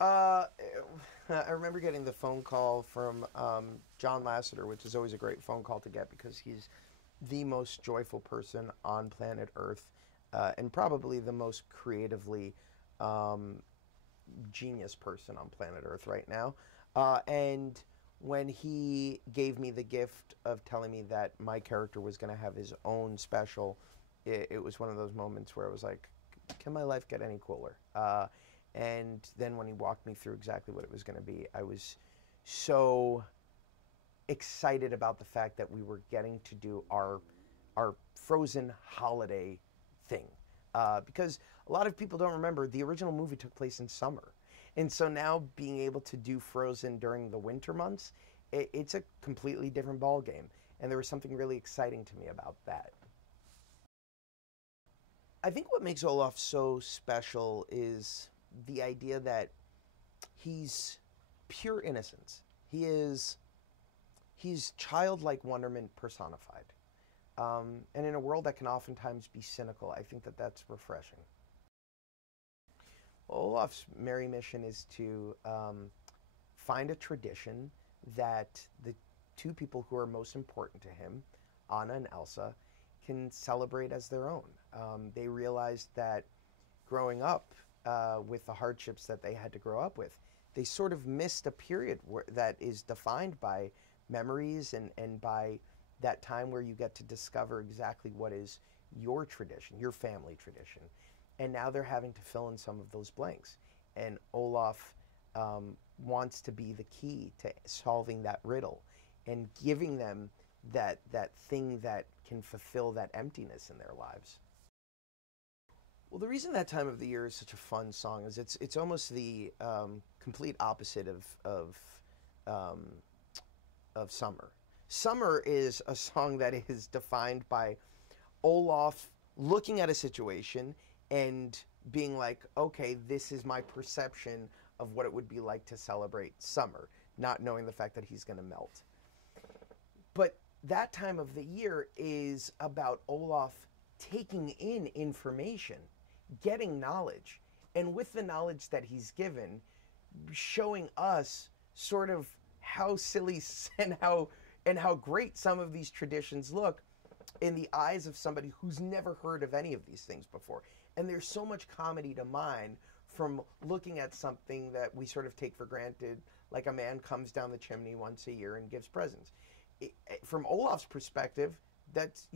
Uh, I remember getting the phone call from John Lasseter, which is always a great phone call to get because he's the most joyful person on planet Earth, and probably the most creatively um, genius person on planet Earth right now. And when he gave me the gift of telling me that my character was going to have his own special, it was one of those moments where I was like, can my life get any cooler? And then when he walked me through exactly what it was going to be, I was so excited about the fact that we were getting to do our Frozen holiday thing. Because a lot of people don't remember the original movie took place in summer, and so now being able to do Frozen during the winter months, it's a completely different ball game, and there was something really exciting to me about that. I think what makes Olaf so special is the idea that he's pure innocence. He's childlike wonderment personified. And in a world that can oftentimes be cynical, I think that that's refreshing. Olaf's merry mission is to find a tradition that the two people who are most important to him, Anna and Elsa, can celebrate as their own. They realized that growing up with the hardships that they had to grow up with, they sort of missed a period that is defined by memories and by that time where you get to discover exactly what is your tradition, your family tradition. And now they're having to fill in some of those blanks. And Olaf wants to be the key to solving that riddle and giving them that thing that can fulfill that emptiness in their lives. Well, the reason that time of the year is such a fun song is it's almost the complete opposite um, of summer. Summer is a song that is defined by Olaf looking at a situation and being like, okay, this is my perception of what it would be like to celebrate summer, not knowing the fact that he's going to melt. But that time of the year is about Olaf taking in information, getting knowledge, and with the knowledge that he's given, showing us sort of how silly and how great some of these traditions look in the eyes of somebody who's never heard of any of these things before. And there's so much comedy to mine from looking at something that we sort of take for granted, like a man comes down the chimney once a year and gives presents. From Olaf's perspective, that's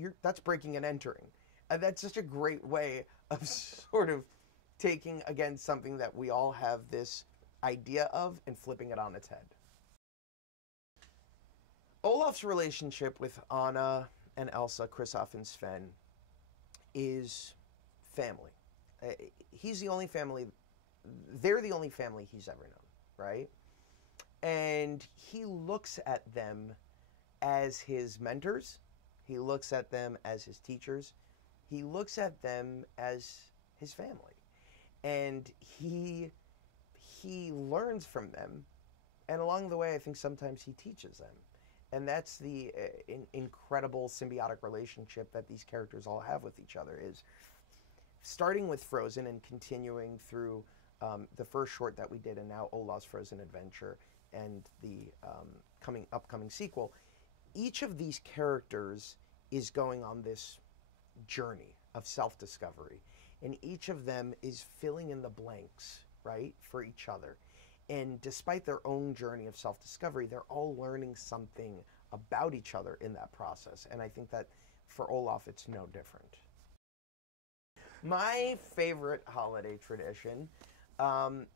breaking and entering. And that's such a great way of sort of taking, again, something that we all have this idea of and flipping it on its head. Olaf's relationship with Anna and Elsa, Kristoff and Sven, is family. He's the only family, they're the only family he's ever known, right? And he looks at them as his mentors. He looks at them as his teachers. He looks at them as his family. And he learns from them. And along the way, I think sometimes he teaches them. And that's the incredible symbiotic relationship that these characters all have with each other, is starting with Frozen and continuing through the first short that we did, and now Olaf's Frozen Adventure and the upcoming sequel. Each of these characters is going on this journey of self-discovery, and each of them is filling in the blanks, right, for each other. And despite their own journey of self-discovery, they're all learning something about each other in that process. And I think that for Olaf, it's no different. My favorite holiday tradition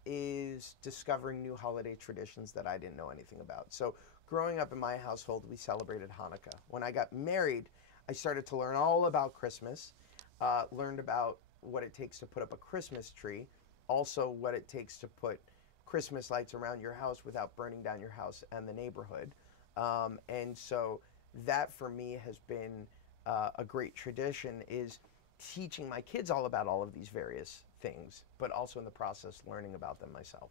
is discovering new holiday traditions that I didn't know anything about. So growing up in my household, we celebrated Hanukkah. When I got married, I started to learn all about Christmas, learned about what it takes to put up a Christmas tree, also what it takes to put Christmas lights around your house without burning down your house and the neighborhood. And so that for me has been a great tradition, is teaching my kids all about all of these various things, but also in the process learning about them myself.